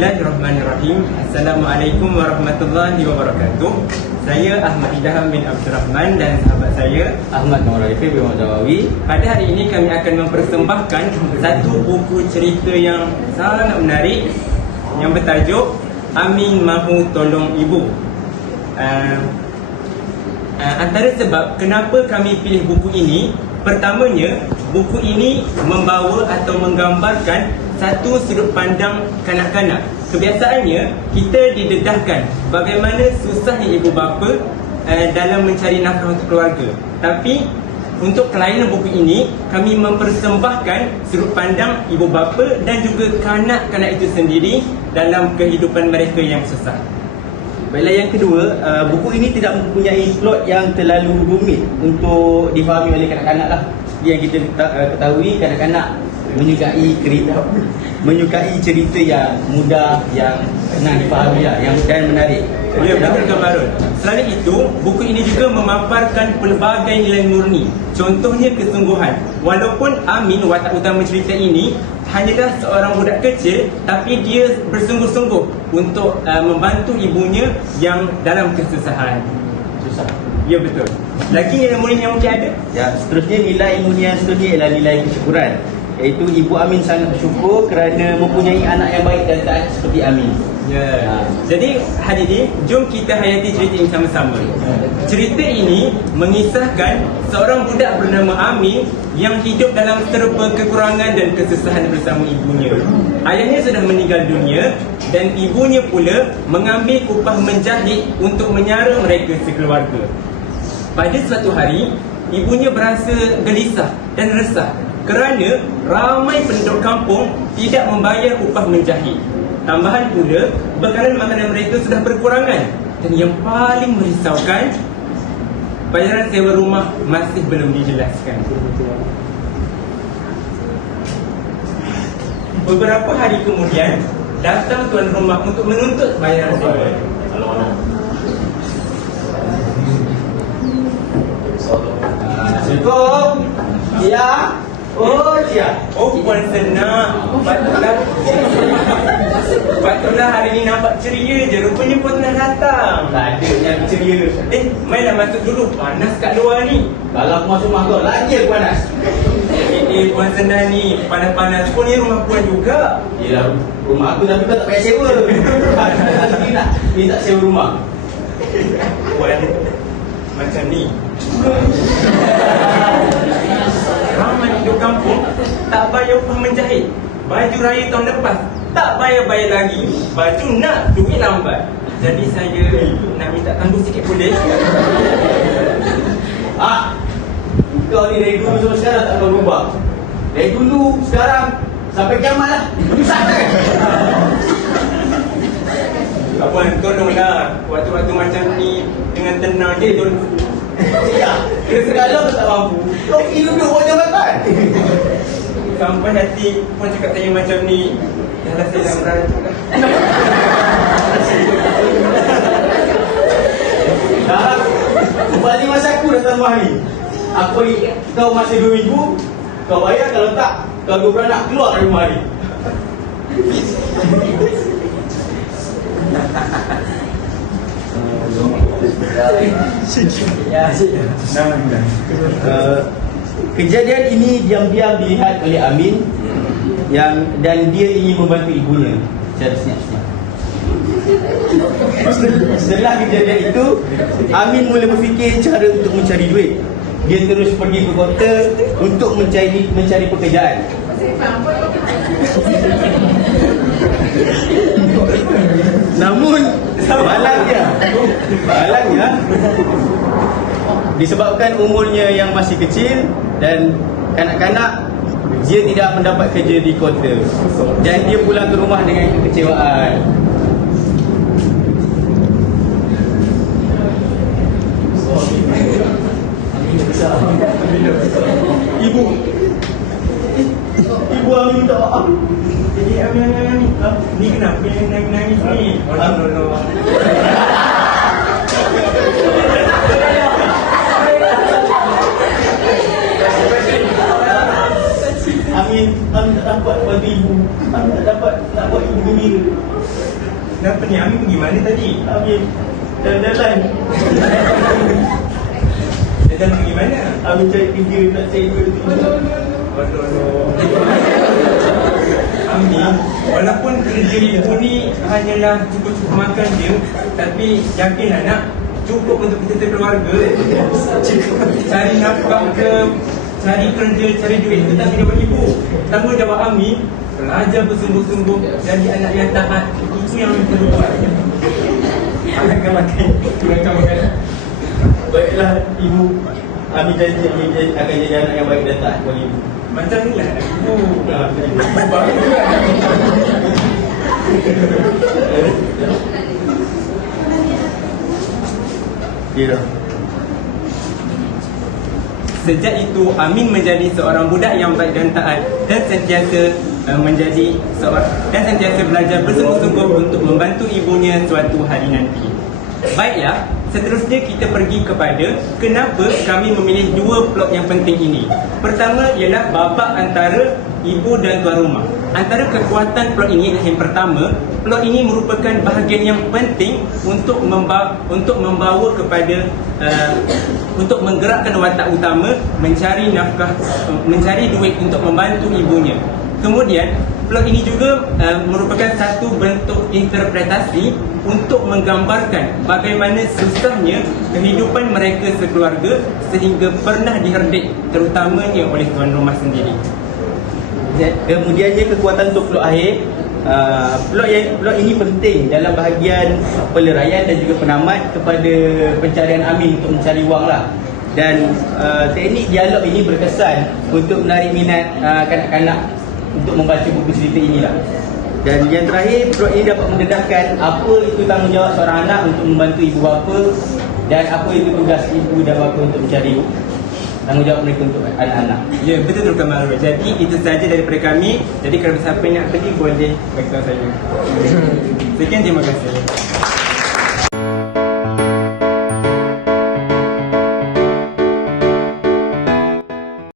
Bismillahirrahmanirrahim. Assalamualaikum warahmatullahi wabarakatuh. Saya Ahmad Idham bin Abdul Rahman dan sahabat saya Ahmad Nur Arifin bin Muhammad. pada hari ini kami akan mempersembahkan satu buku cerita yang sangat menarik yang bertajuk Amin Mahu Tolong Ibu. Antara sebab kenapa kami pilih buku ini, pertamanya buku ini membawa atau menggambarkan satu sudut pandang kanak-kanak. Kebiasaannya kita didedahkan bagaimana susahnya ibu bapa dalam mencari nafkah untuk keluarga. Tapi untuk kelainan buku ini, kami mempersembahkan sudut pandang ibu bapa dan juga kanak-kanak itu sendiri dalam kehidupan mereka yang susah. Baiklah, yang kedua, buku ini tidak mempunyai plot yang terlalu rumit untuk difahami oleh kanak-kanak lah. Yang kita ketahui, kanak-kanak menyukai cerita yang mudah, yang senang difahami lah, dan menarik. Ya, betul Tuan Barun. Selain itu, buku ini juga memaparkan pelbagai nilai murni. Contohnya kesungguhan. Walaupun Amin, watak utama cerita ini, hanyalah seorang budak kecil, tapi dia bersungguh-sungguh untuk membantu ibunya yang dalam kesusahan. Susah. Ya, betul. Lagi nilai murni yang mungkin ada? Ya, seterusnya nilai ilmu yang seterusnya ialah nilai kesyukuran. Iaitu Ibu Amin sangat bersyukur kerana mempunyai anak yang baik dan taat seperti Amin. Ya. Jadi hadirin, jom kita hayati cerita ini sama-sama. Cerita ini mengisahkan seorang budak bernama Amin yang hidup dalam serba kekurangan dan kesusahan bersama ibunya. Ayahnya sudah meninggal dunia dan ibunya pula mengambil upah menjahit untuk menyara mereka sekeluarga. Pada suatu hari, ibunya berasa gelisah dan resah kerana ramai penduduk kampung tidak membayar upah menjahit. Tambahan pula, bekalan makanan mereka sudah berkurangan. Dan yang paling merisaukan, bayaran sewa rumah masih belum dijelaskan. Beberapa hari kemudian, datang tuan rumah untuk menuntut bayaran sewa. Assalamualaikum. Ya. Oh, ya. Oh, Puan Senang. Patutlah hari ni nampak ceria je. Rupanya Puan telah datang. Tak ada yang ceria. Mainlah masuk dulu. Panas kat luar ni. Kalau aku masuk rumah kau, lagi aku panas. Puan Senang ni panas-panas pun ni rumah Puan juga. Yelah, rumah aku tapi kau tak payah sewa. Ni nak minta sewa rumah. Puan macam ni. Ramai hidup kampung tak bayar upah menjahit. Baju raya tahun lepas tak bayar-bayar lagi. Baju nak, duit lambat. Jadi saya nak minta tangguh sikit boleh? Kau ni dari dulu sampai sekarang tak kau berubah. Dari dulu, sekarang, sampai kiamat lah. Sangat. Kak Puan, tolonglah. Waktu-waktu macam ni dengan tenang je tolong. Ya, kalau kau tak mampu, kau pergi duduk buat jabatan. Sampai hati Puan cakap saya macam ni. Dah lah saya nak merajuk lah. Dah, kembali masa aku datang rumah ni. Aku bagi kau masa 2 minggu. Kau bayar, kalau tak, kau 2 beranak keluar dari rumah ni. Kejadian ini diam-diam dilihat oleh Amin dan dia ingin membantu ibunya secara senyap-senyap. Setelah kejadian itu, Amin mula berfikir cara untuk mencari duit. Dia terus pergi ke kota untuk mencari pekerjaan. Namun malangnya disebabkan umurnya yang masih kecil dan kanak-kanak, dia tidak mendapat kerja di kota dan dia pulang ke rumah dengan kekecewaan. Ibu Amin minta maaf. Jadi Amin. Ni kenapa yang nangis-nangis ni? Amin tak dapat bantu ibu. Amin tak dapat nak buat ibu gembira. Kenapa ni? Amin pergi mana tadi? Amin jalan-jalan. Jalan pergi mana? Amin cari kerja nak cari duit. Aduh. Amin, walaupun kerja ibu ni hanyalah cukup-cukup makan je, tapi yakinlah nak cukup untuk kita sekeluarga. Cari nafkah ke, cari kerja, cari duit itu tanggungjawab ibu. Tanggungjawab Amin belajar bersungguh-sungguh jadi anak yang taat. Itu yang Amin perlu buat. Kurangkan makan, kurangkan makan. Baiklah ibu, Amin janji akan jadi anak yang baik dan taat kepada ibu. Macam ni lah ibu. Ya. Sejak itu Amin menjadi seorang budak yang baik dan taat dan sentiasa menjadi seorang dan sentiasa belajar bersungguh-sungguh untuk membantu ibunya suatu hari nanti. Baiklah, seterusnya kita pergi kepada kenapa kami memilih dua plot yang penting ini. Pertama ialah babak antara ibu dan tuan rumah. Antara kekuatan plot ini yang pertama, plot ini merupakan bahagian yang penting untuk membawa kepada untuk menggerakkan watak utama mencari nafkah, mencari duit untuk membantu ibunya. Kemudian plot ini juga merupakan satu bentuk interpretasi untuk menggambarkan bagaimana susahnya kehidupan mereka sekeluarga sehingga pernah diherdik terutamanya oleh tuan rumah sendiri. Kemudiannya kekuatan untuk plot akhir. Plot ini penting dalam bahagian peleraian dan juga penamat kepada pencarian Amin untuk mencari wang lah. Dan teknik dialog ini berkesan untuk menarik minat kanak-kanak untuk membaca buku cerita inilah. Dan yang terakhir, plot ini dapat mendedahkan apa itu tanggungjawab seorang anak untuk membantu ibu bapa dan apa itu tugas ibu dan bapa untuk mencari tanggungjawab mereka untuk anak-anak. Ya, betul Kamal. Jadi itu saja daripada kami. Jadi kalau siapa nak pergi boleh beritahu saya. Sekian, terima kasih.